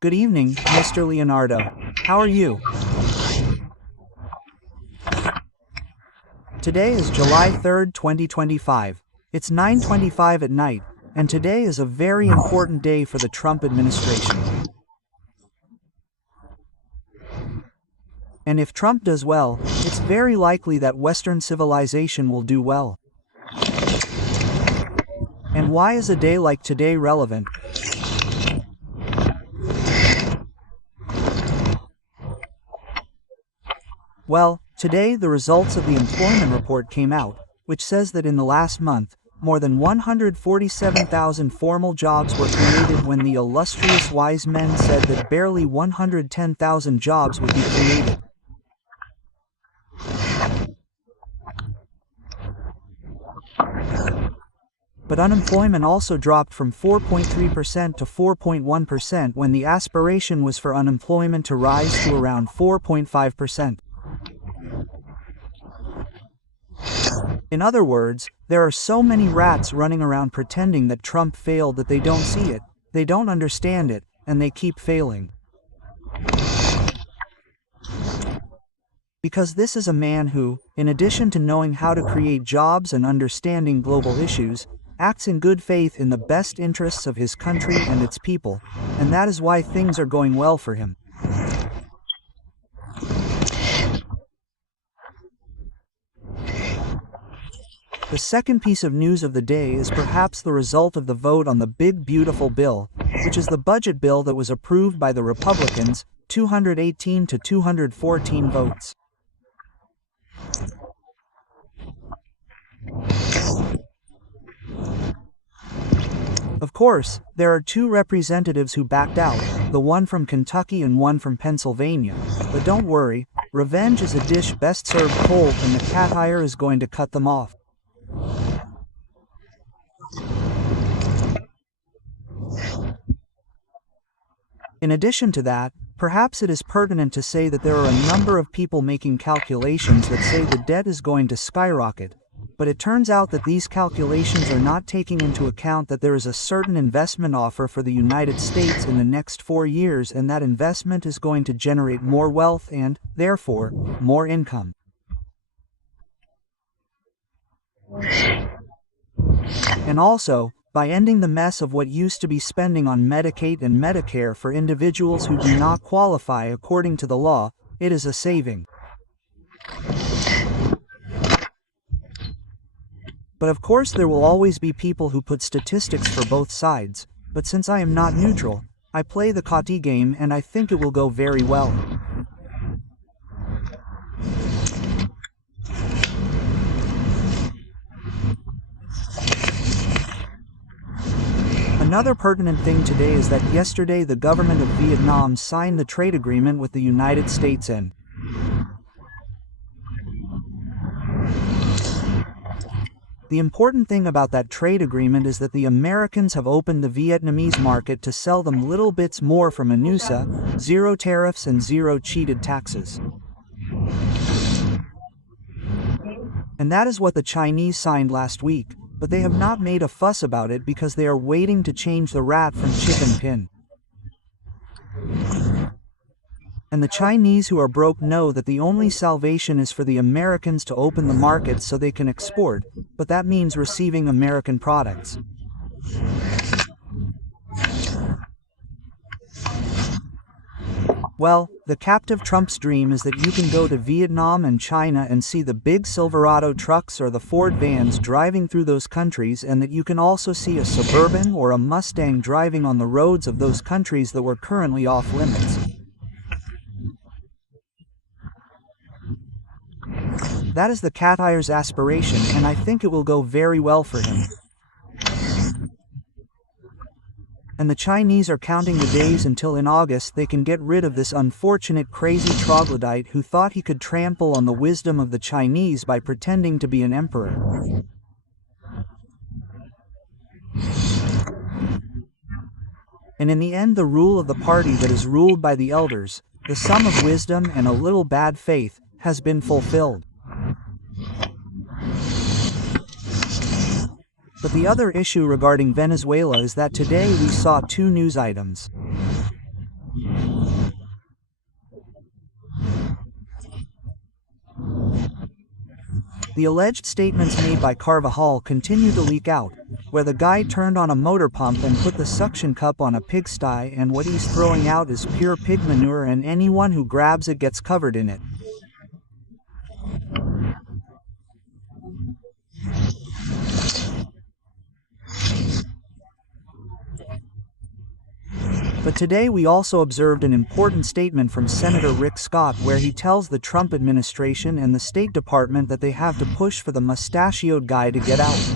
Good evening, Mr. Leonardo. How are you? Today is July 3rd, 2025. It's 9:25 at night, and today is a very important day for the Trump administration. And if Trump does well, it's very likely that Western civilization will do well. And why is a day like today relevant? Well, today the results of the employment report came out, which says that in the last month, more than 147,000 formal jobs were created when the illustrious wise men said that barely 110,000 jobs would be created. But unemployment also dropped from 4.3% to 4.1% when the aspiration was for unemployment to rise to around 4.5%. In other words, there are so many rats running around pretending that Trump failed that they don't see it, they don't understand it, and they keep failing. Because this is a man who, in addition to knowing how to create jobs and understanding global issues, acts in good faith in the best interests of his country and its people, and that is why things are going well for him. The second piece of news of the day is perhaps the result of the vote on the Big Beautiful Bill, which is the budget bill that was approved by the Republicans, 218 to 214 votes. Of course, there are two representatives who backed out, the one from Kentucky and one from Pennsylvania, but don't worry, revenge is a dish best served cold and the cat hire is going to cut them off. In addition to that, perhaps it is pertinent to say that there are a number of people making calculations that say the debt is going to skyrocket, but it turns out that these calculations are not taking into account that there is a certain investment offer for the United States in the next 4 years, and that investment is going to generate more wealth and, therefore, more income. And also, by ending the mess of what used to be spending on Medicaid and Medicare for individuals who do not qualify according to the law, it is a saving. But of course there will always be people who put statistics for both sides, but since I am not neutral, I play the Kati game and I think it will go very well. Another pertinent thing today is that yesterday the government of Vietnam signed the trade agreement with the United States and the important thing about that trade agreement is that the Americans have opened the Vietnamese market to sell them little bits more from ANUSA, zero tariffs and zero cheated taxes. And that is what the Chinese signed last week, but they have not made a fuss about it because they are waiting to change the rat from chip and pin. And the Chinese who are broke know that the only salvation is for the Americans to open the market so they can export, but that means receiving American products. Well, the captive Trump's dream is that you can go to Vietnam and China and see the big Silverado trucks or the Ford vans driving through those countries, and that you can also see a Suburban or a Mustang driving on the roads of those countries that were currently off limits. That is the cat hire's aspiration, and I think it will go very well for him. And the Chinese are counting the days until in August they can get rid of this unfortunate crazy troglodyte who thought he could trample on the wisdom of the Chinese by pretending to be an emperor. And in the end the rule of the party that is ruled by the elders, the sum of wisdom and a little bad faith, has been fulfilled. But the other issue regarding Venezuela is that today we saw two news items. The alleged statements made by Carvajal continue to leak out, where the guy turned on a motor pump and put the suction cup on a pigsty, and what he's throwing out is pure pig manure, and anyone who grabs it gets covered in it. But today we also observed an important statement from Senator Rick Scott, where he tells the Trump administration and the State Department that they have to push for the mustachioed guy to get out.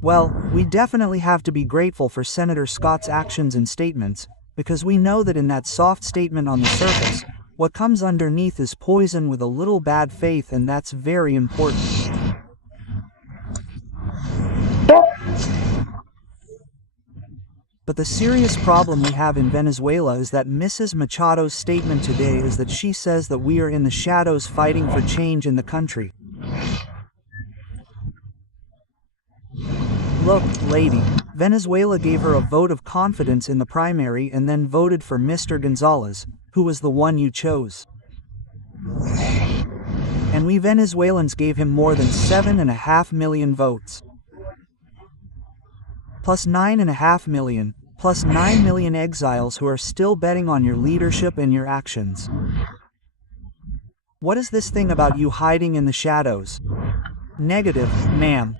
Well, we definitely have to be grateful for Senator Scott's actions and statements, because we know that in that soft statement on the surface, what comes underneath is poison with a little bad faith, and that's very important. But the serious problem we have in Venezuela is that Mrs. Machado's statement today is that she says that we are in the shadows fighting for change in the country. Look, lady, Venezuela gave her a vote of confidence in the primary and then voted for Mr. Gonzalez, who was the one you chose. And we Venezuelans gave him more than 7.5 million votes. Plus 9.5 million, plus 9 million exiles who are still betting on your leadership and your actions. What is this thing about you hiding in the shadows? Negative, ma'am.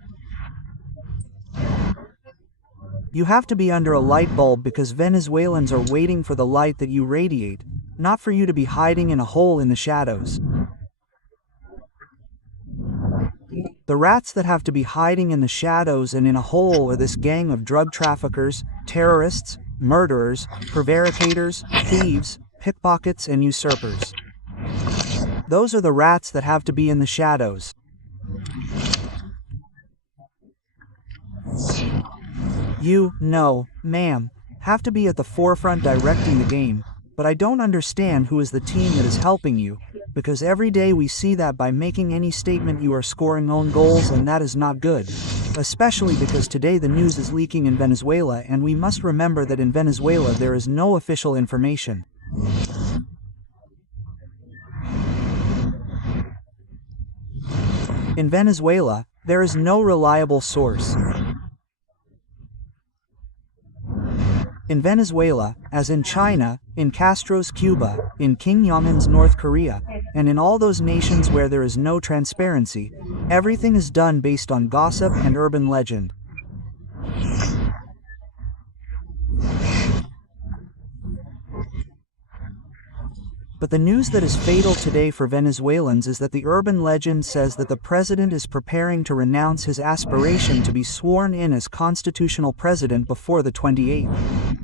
You have to be under a light bulb because Venezuelans are waiting for the light that you radiate, not for you to be hiding in a hole in the shadows. The rats that have to be hiding in the shadows and in a hole are this gang of drug traffickers, terrorists, murderers, prevaricators, thieves, pickpockets, and usurpers. Those are the rats that have to be in the shadows. You, no, ma'am, have to be at the forefront directing the game, but I don't understand who is the team that is helping you, because every day we see that by making any statement you are scoring own goals, and that is not good. Especially because today the news is leaking in Venezuela, and we must remember that in Venezuela there is no official information. In Venezuela, there is no reliable source. In Venezuela, as in China, in Castro's Cuba, in Kim Jong-un's North Korea, and in all those nations where there is no transparency, everything is done based on gossip and urban legend. But the news that is fatal today for Venezuelans is that the urban legend says that the president is preparing to renounce his aspiration to be sworn in as constitutional president before the 28th.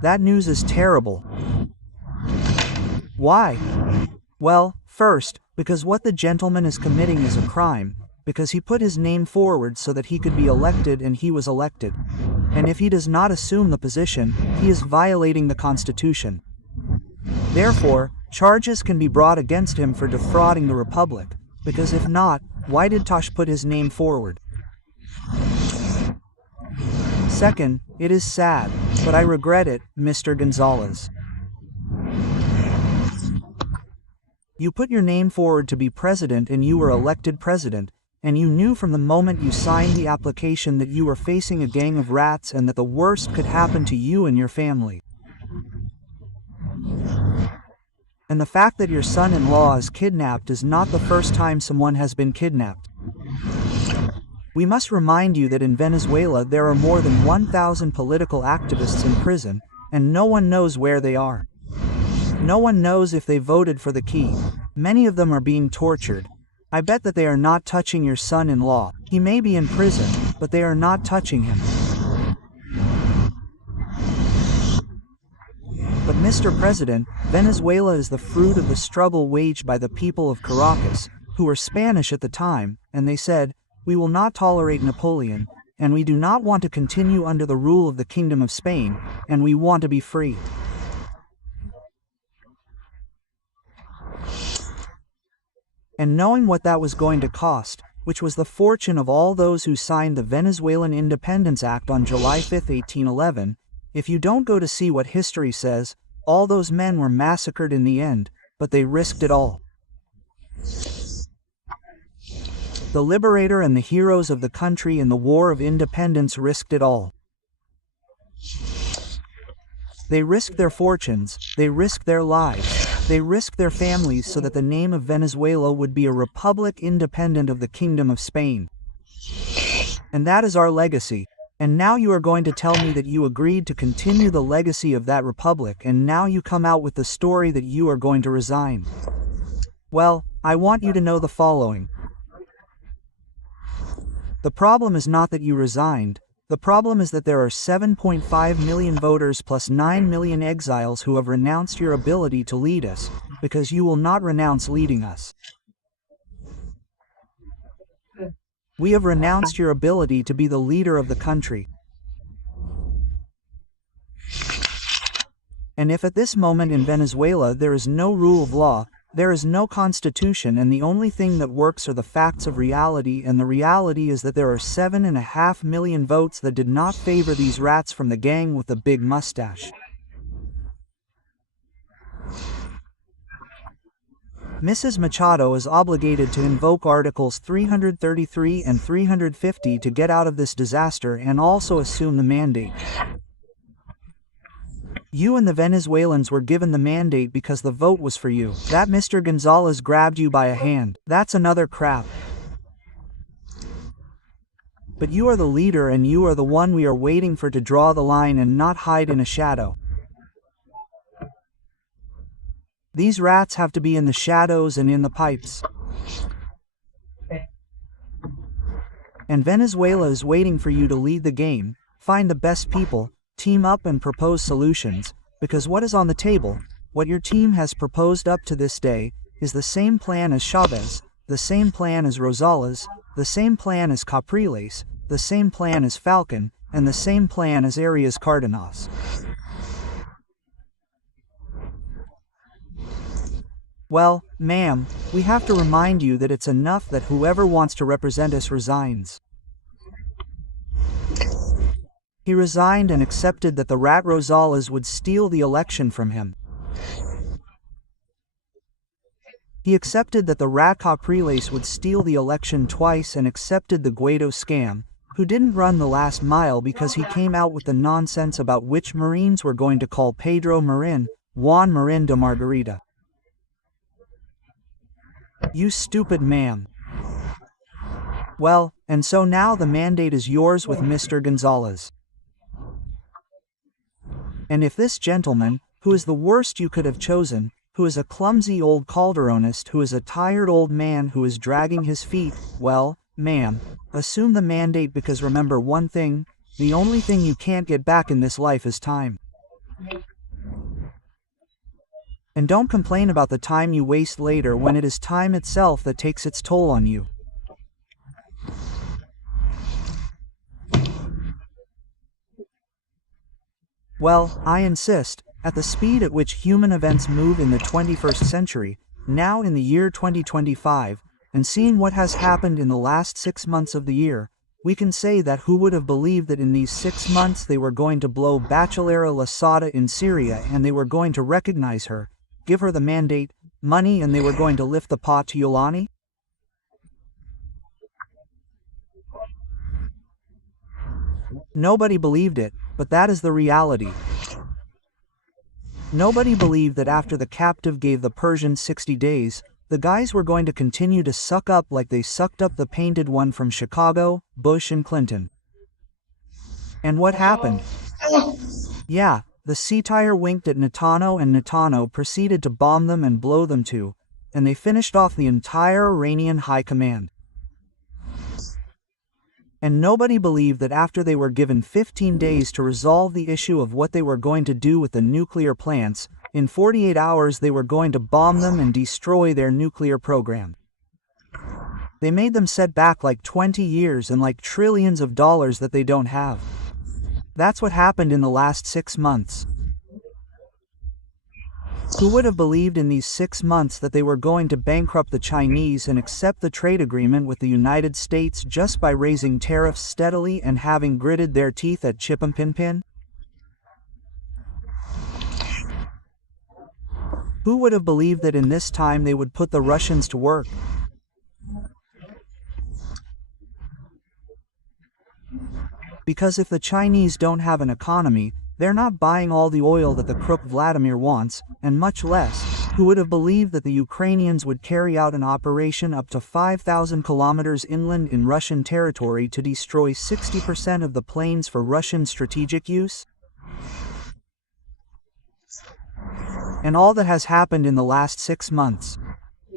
That news is terrible. Why? Well, first, because what the gentleman is committing is a crime, because he put his name forward so that he could be elected, and he was elected. And if he does not assume the position, he is violating the Constitution. Therefore, charges can be brought against him for defrauding the Republic, because if not, why did Tosh put his name forward? Second, it is sad, but I regret it, Mr. Gonzalez. You put your name forward to be president and you were elected president, and you knew from the moment you signed the application that you were facing a gang of rats and that the worst could happen to you and your family. And the fact that your son-in-law is kidnapped is not the first time someone has been kidnapped. We must remind you that in Venezuela there are more than 1,000 political activists in prison, and no one knows where they are. No one knows if they voted for the key. Many of them are being tortured. I bet that they are not touching your son-in-law. He may be in prison, but they are not touching him. But Mr. President, Venezuela is the fruit of the struggle waged by the people of Caracas, who were Spanish at the time, and they said, "We will not tolerate Napoleon, and we do not want to continue under the rule of the Kingdom of Spain, and we want to be free." And knowing what that was going to cost, which was the fortune of all those who signed the Venezuelan Independence Act on July 5, 1811, if you don't go to see what history says, all those men were massacred in the end, but they risked it all. The liberator and the heroes of the country in the War of Independence risked it all. They risked their fortunes, they risked their lives, they risked their families so that the name of Venezuela would be a republic independent of the Kingdom of Spain. And that is our legacy. And now you are going to tell me that you agreed to continue the legacy of that republic, and now you come out with the story that you are going to resign. Well, I want you to know the following. The problem is not that you resigned. The problem is that there are 7.5 million voters plus 9 million exiles who have renounced your ability to lead us, because you will not renounce leading us. We have renounced your ability to be the leader of the country. And if at this moment in Venezuela there is no rule of law, there is no constitution, and the only thing that works are the facts of reality, and the reality is that there are 7.5 million votes that did not favor these rats from the gang with the big mustache. Mrs. Machado is obligated to invoke Articles 333 and 350 to get out of this disaster and also assume the mandate. You and the Venezuelans were given the mandate because the vote was for you. That Mr. Gonzalez grabbed you by a hand. That's another crap. But you are the leader, and you are the one we are waiting for to draw the line and not hide in a shadow. These rats have to be in the shadows and in the pipes. And Venezuela is waiting for you to lead the game, find the best people, team up and propose solutions, because what is on the table, what your team has proposed up to this day, is the same plan as Chavez, the same plan as Rosales, the same plan as Capriles, the same plan as Falcon, and the same plan as Arias Cardenas. Well, ma'am, we have to remind you that it's enough that whoever wants to represent us resigns. He resigned and accepted that the rat Rosales would steal the election from him. He accepted that the rat Capriles would steal the election twice and accepted the Guaido scam, who didn't run the last mile because he came out with the nonsense about which Marines were going to call Pedro Marin, Juan Marin de Margarita. You stupid ma'am. Well, and so now the mandate is yours with Mr. Gonzalez. And if this gentleman, who is the worst you could have chosen, who is a clumsy old Calderonist, who is a tired old man who is dragging his feet, well, ma'am, assume the mandate, because remember one thing, the only thing you can't get back in this life is time. And don't complain about the time you waste later, when it is time itself that takes its toll on you. Well, I insist, at the speed at which human events move in the 21st century, now in the year 2025, and seeing what has happened in the last 6 months of the year, we can say that who would have believed that in these 6 months they were going to blow Bachelera Lasada in Syria, and they were going to recognize her, give her the mandate, money, and they were going to lift the paw to Yolani? Nobody believed it, but that is the reality. Nobody believed that after the captive gave the Persians 60 days, the guys were going to continue to suck up like they sucked up the painted one from Chicago, Bush and Clinton. And what happened? Yeah, the C-tire winked at Natanz, and Natanz proceeded to bomb them and blow them too, and they finished off the entire Iranian high command. And nobody believed that after they were given 15 days to resolve the issue of what they were going to do with the nuclear plants, in 48 hours they were going to bomb them and destroy their nuclear program. They made them set back like 20 years and like trillions of dollars that they don't have. That's what happened in the last 6 months. Who would have believed in these 6 months that they were going to bankrupt the Chinese and accept the trade agreement with the United States just by raising tariffs steadily and having gritted their teeth at Chippempinpin? Who would have believed that in this time they would put the Russians to work? Because if the Chinese don't have an economy, they're not buying all the oil that the crook Vladimir wants, and much less. Who would have believed that the Ukrainians would carry out an operation up to 5,000 kilometers inland in Russian territory to destroy 60% of the planes for Russian strategic use? And all that has happened in the last 6 months.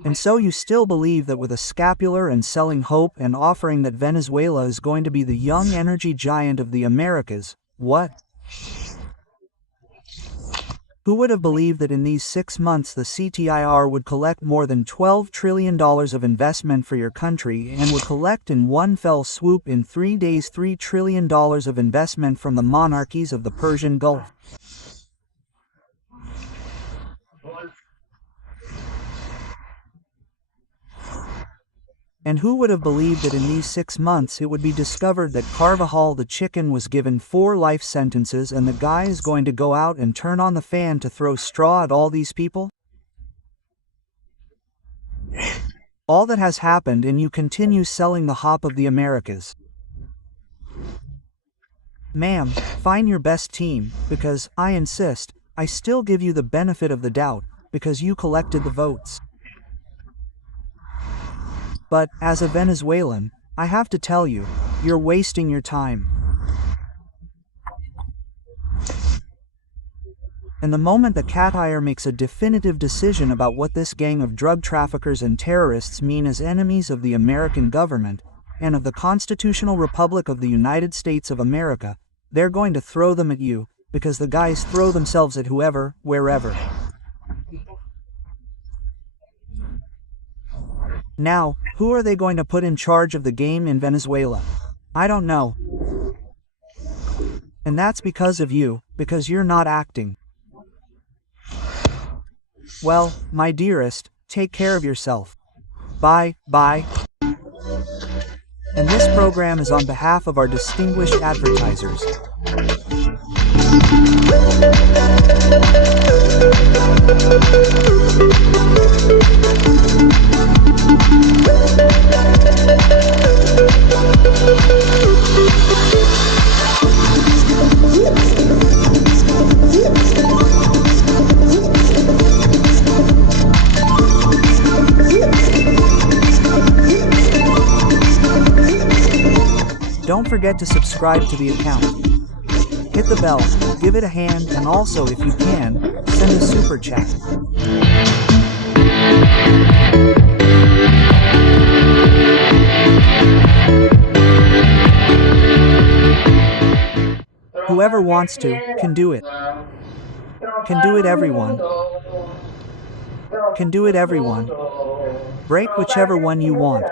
And so you still believe that with a scapular and selling hope and offering that Venezuela is going to be the young energy giant of the Americas, what? Who would have believed that in these 6 months the CTIR would collect more than $12 trillion of investment for your country and would collect in one fell swoop in 3 days $3 trillion of investment from the monarchies of the Persian Gulf? And who would have believed that in these 6 months it would be discovered that Carvajal the chicken was given 4 life sentences and the guy is going to go out and turn on the fan to throw straw at all these people? All that has happened, and you continue selling the hop of the Americas. Ma'am, find your best team, because, I insist, I still give you the benefit of the doubt, because you collected the votes. But, as a Venezuelan, I have to tell you, you're wasting your time. And the moment the catire makes a definitive decision about what this gang of drug traffickers and terrorists mean as enemies of the American government, and of the Constitutional Republic of the United States of America, they're going to throw them at you, because the guys throw themselves at whoever, wherever. Now, who are they going to put in charge of the game in Venezuela? I don't know. And that's because of you, because you're not acting. Well, my dearest, take care of yourself. Bye, bye. And this program is on behalf of our distinguished advertisers. Don't forget to subscribe to the account. Hit the bell, give it a hand, and also, if you can, send a super chat. Whoever wants to, can do it. Can do it, everyone. Can do it, everyone. Break whichever one you want.